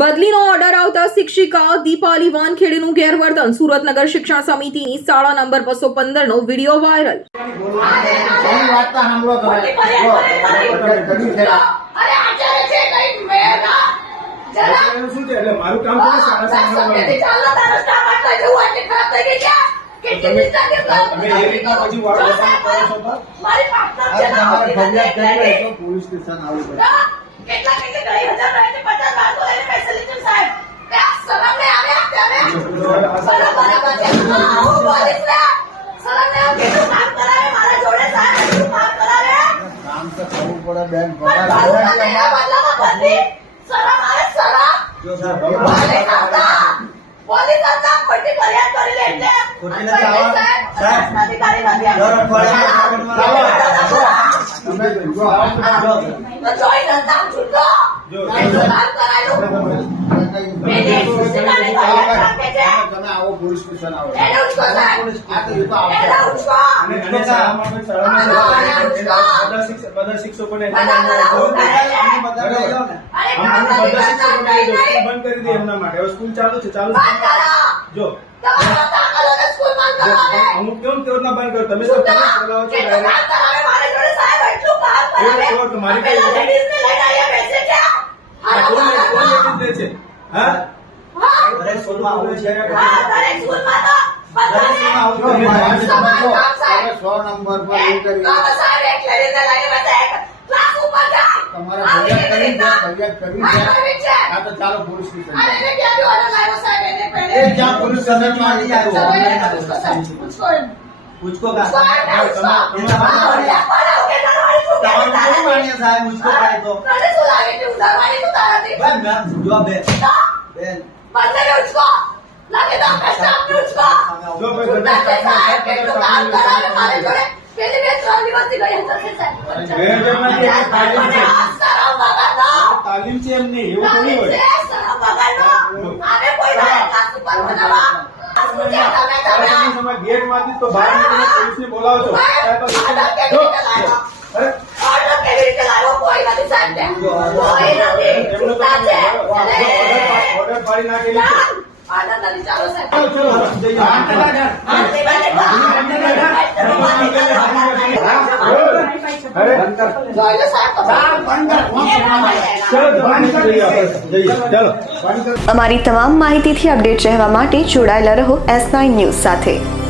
બદલીનો order આવતા શિક્ષિકા દીપાલી વાનખેડેનું ગેરવર્તન. સુરતનગર શિક્ષણ સમિતિની શાળા નંબર 215 નો વિડીયો વાયરલ. સ્કૂલ ચાલુ છે જો અમુક કેમ બંધ કરો તમે તો બોલાવો છો તમારી છે હા તાલીમ છે એમ નહીં એવું થોડી હોય. ગેટ માંથી તો બહાર નીકળીને પોલીસને બોલાવો છો. ઓર્ડર ફાડી નાખેલી છે. અમારી તમામ માહિતીથી અપડેટ રહેવા માટે જોડાયેલા રહો S9 ન્યૂઝ સાથે.